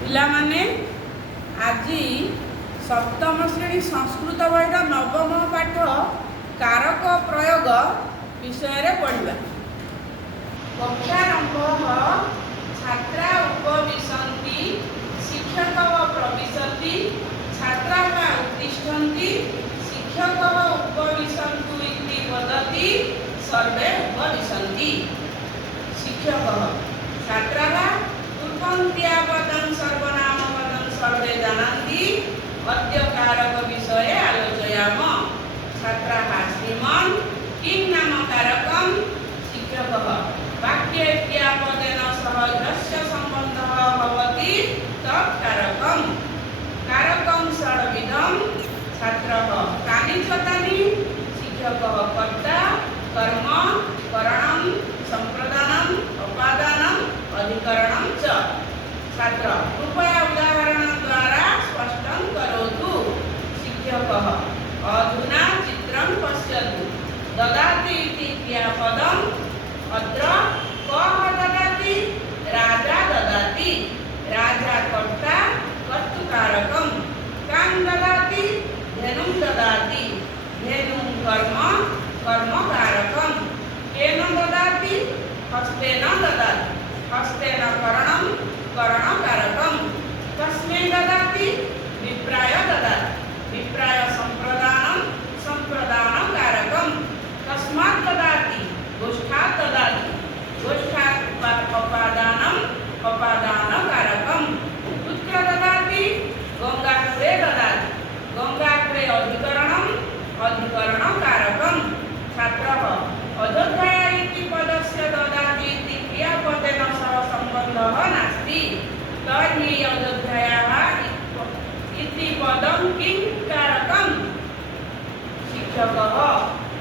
ପିଲାମାନେ ଆଜି ସପ୍ତମ ଶ୍ରେଣୀ ସଂସ୍କୃତ ବହିର ନବମ ପାଠ କାରକ ପ୍ରୟୋଗ ବିଷୟରେ ପଢ଼ିବା। କକ୍ଷାରମ୍ଭଃ ଛାତ୍ରା ଉପବିଶନ୍ତି ଶିକ୍ଷକः ପ୍ରବିଶତି ଛାତ୍ରାः ଉତ୍ତିଷ୍ଠନ୍ତି ଶିକ୍ଷକः ଉପବିଶन्तु ଇତି वदति सर्वे उपविशन्ति। शिक्षकः छात्राः पूर्वं क्रियापदं सर्वनामपदं सर्वे जानन्ति। अद्य कारक विषये आलोचयामः। छात्राः श्रीमान् किं नाम कारकं? शिक्षकः वाक्ये क्रियापदेन सह यस्य सम्बन्धः भवति तत् कारकम्। कारकं षड्विधं। छात्रः कानि च तानि? शिक्षकः कर्ता कर्म करणं सम्प्रदानम् अपादानम् अधिकरणं च। छात्र कृपया उदाहरणद्वारा स्पष्टं करोतु। शिक्षकः अधुना चित्रं पश्यतु। ददाति इति क्रियापदम्। अत्र कः ददाति? राजा ददाति। राजा कर्ता कर्तृकारकं। कां ददाति? धेनुं ददाति। धेनुं कर्म कर्मकारकं। केन ददाति? हस्तेन ददाति। हस्तेन करणं करणकारकं। कस्मै ददाति? विप्राय ददाति। विप्राय सम्प्रदानं सम्प्रदानकारकं। कस्मात् ददाति? गोष्ठात् ददाति। गोष्ठात् अपादानं अपादानकारकं। कुत्र ददाति? गङ्गाकुले ददाति। गङ्गाकुले अधिकरणं अधिकरणकारकं। छात्रः अयोध्या इति पदस्य ददाति इति क्रियापदेन सह सम्बन्धः नास्ति। तर्हि अयोध्यायाः इति पदं किं कारकं? शिक्षकः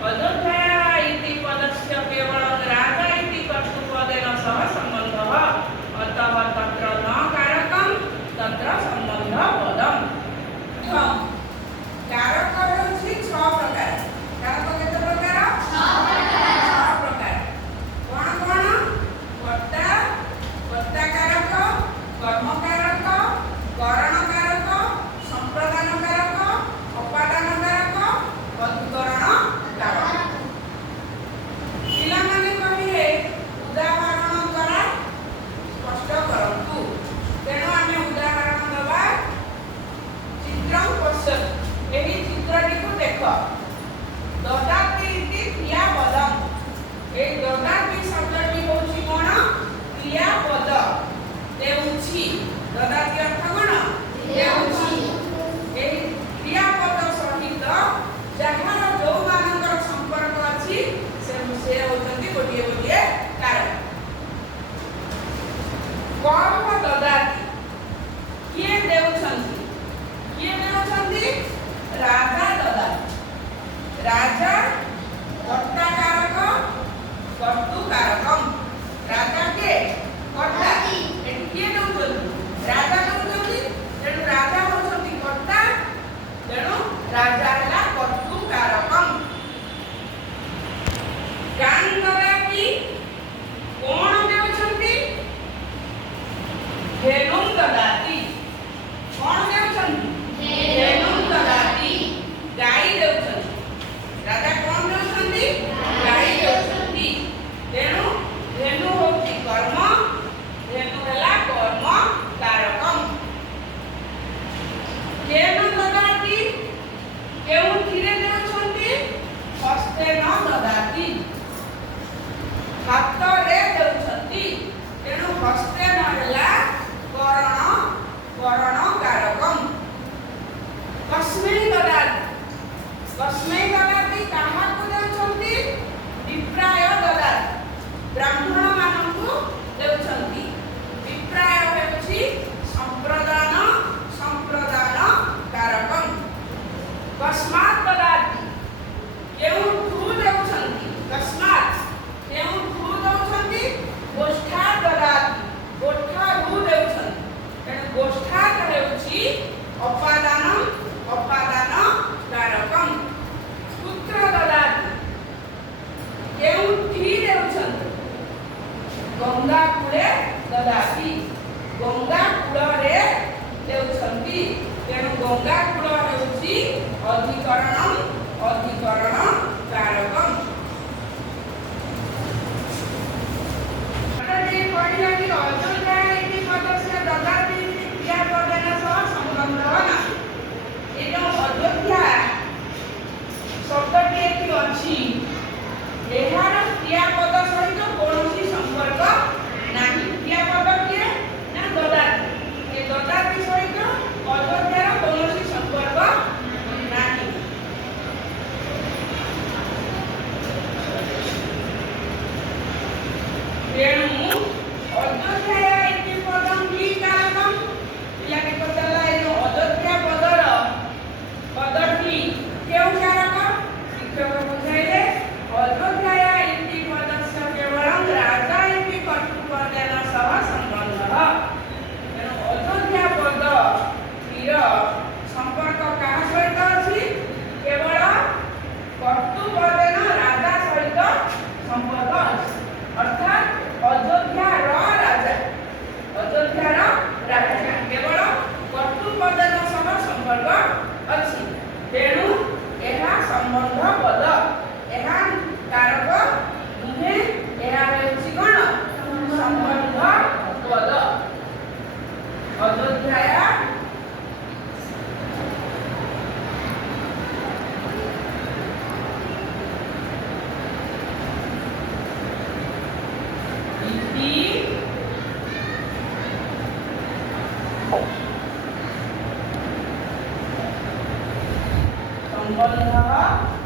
अयोध्यायाः इति पदस्य केवलं राजा इति कर्तृपदेन सह सम्बन्धः। अतः तत्र न कारकं तत्र सम्बन्धपदम्। कारक ହେଉଛି 6 ପ୍ରକାର। कारक କେତେ ପ୍ରକାର? 6 ପ୍ରକାର। କ'ଣ କ'ଣ? କର୍ତ୍ତା କର୍ତ୍ତାକାରକ କର୍ମକାରକ କରଣକାରକ ସମ୍ପ୍ରଦାନକାରକ ଅପାଦାନକାରକ ଅଧିକରଣକାରକ। ପିଲାମାନେ କହିଲେ ଉଦାହରଣ ଦ୍ୱାରା ସ୍ପଷ୍ଟ କରନ୍ତୁ। ତେଣୁ ଆମେ ଉଦାହରଣ ଦେବା। ଚିତ୍ରଂ ପଶ୍ୟତୁ। ଏହି ଚିତ୍ରଟିକୁ ଦେଖ। ଦଦାତି ଇତି କ୍ରିୟାପଦମ୍। এই ଦଦାତି ଶବ୍ଦଟି ହେଉଛି କ'ଣ? କ୍ରିୟାପଦ। ଦେଉଛି। ଦଦାତି ଅର୍ଥ କ'ଣ? ଦେଉଛି। ଏହି କ୍ରିୟାପଦ ସହିତ ଯାହାର ଯେଉଁମାନଙ୍କର ସମ୍ପର୍କ ଅଛି ସେ ହେଉଛନ୍ତି ଗୋଟିଏ ଗୋଟିଏ କାରକ। କହ ଦଦାତି। କିଏ ଦେଉଛନ୍ତି? କିଏ ଦେଉଛନ୍ତି? ରାଜା ଦଦାତି। ରାଜା କର୍ତ୍ତାକାରକ କର୍ତ୍ତୃକାରକମ୍। ରାଜା କିଏ? କର୍ତ୍ତା। ଏଠି କିଏ ଦେଉଛନ୍ତି? ରାଜା ଦେଉଛନ୍ତି। ତେଣୁ ରାଜା ହେଉଛନ୍ତି କର୍ତ୍ତା। ତେଣୁ ରାଜା ହେଲା କର୍ତ୍ତୃକାରକମ୍। କାଂ ଦଦାତି। କ'ଣ ଦେଉଛନ୍ତି? ଧେନୁଂ ଦଦାତି। କ'ଣ ଦେଉଛନ୍ତି? ଧେନୁଂ ଦଦାତି। ଗାଈ ଦେଉଛନ୍ତି। ରାଜା କ'ଣ ଦେଉଛନ୍ତି? ଗାଈ ଦେଉଛନ୍ତି। ତେଣୁ ଧେନୁ ହେଉଛି କର୍ମ। ଧେନୁ ହେଲା କର୍ମ କାରକମ୍। କେନ ଦଦାତି। କେଉଁଥିରେ ଦେଉଛନ୍ତି? ହସ୍ତେନ ଦଦାତି। ହାତରେ ଦେଉଛନ୍ତି। ତେଣୁ ହସ୍ତେନ ହେଲା କରଣ କରଣକାରକମ୍। କସ୍मै ଦଦାତି। କସ୍मै ଦଦାତି କାହାକୁ ଦେଉଛନ୍ତି? ବିପ୍ରାୟ ଦଦାତି। ବ୍ରାହ୍ମଣମାନଙ୍କୁ ଦେଉଛନ୍ତି। ବିପ୍ରାୟ ହେଉଛି ସମ୍ପ୍ରଦାନ ସମ୍ପ୍ରଦାନକାରକମ୍। କସ୍ମାତ୍ ଦଦାତି। କେଉଁଠୁ ଦେଉଛନ୍ତି? କସ୍ମାତ୍। କେଉଁଠୁ ଦେଉଛନ୍ତି? ଗୋଷ୍ଠାତ୍ ଦଦାତି। ଗୋଷ୍ଠାରୁ ଦେଉଛନ୍ତି। ତେଣୁ ଗୋଷ୍ଠାତ୍ ହେଉଛି ଅପାଦାନ ଅପାଦାନକାରକମ୍। କୁତ୍ର ଦଦାତି। କେଉଁଠି ଦେଉଛନ୍ତି? ଗଙ୍ଗା କୂଳେ ଦଦାତି। ଗଙ୍ଗା କୂଳରେ अधिकरणम अधिकरण कारकम अतः पढ़िला कि अयोध्या इति पदस्य ददाति इति क्रियापदेन सह संबंधः नास्ति। ए जो अयोध्या शब्दटी एठी अछि एहार क्रियापद सहित कौनसी संपर्क नाही। क्रियापद के ना ददाति ए ददाति सहित अयोध्यार कौनसी संपर्क नाही। तेणु अयोध्या इति पदम की कारकम पिलाके पचारला ए जो अयोध्या पदर पदटी केउ कारक शिक्षक बुझाइले अयोध्या इति पदस्य केवलं राजा इति कर्तृपदेन सह संबंधः। तेणु अयोध्या पद तिर संपर्क काहा सहित अछि केवल कर्तृपदेन राजा सहित संपर्क अछि। अर्थात अयोध्यार राजा केवल कर्तृपदेन सह संपर्क अछि। तेणु एहा संबंध पद एहा कारक नुहे एहा हेउछि कोन संबंध पद। अयोध्या संबंधः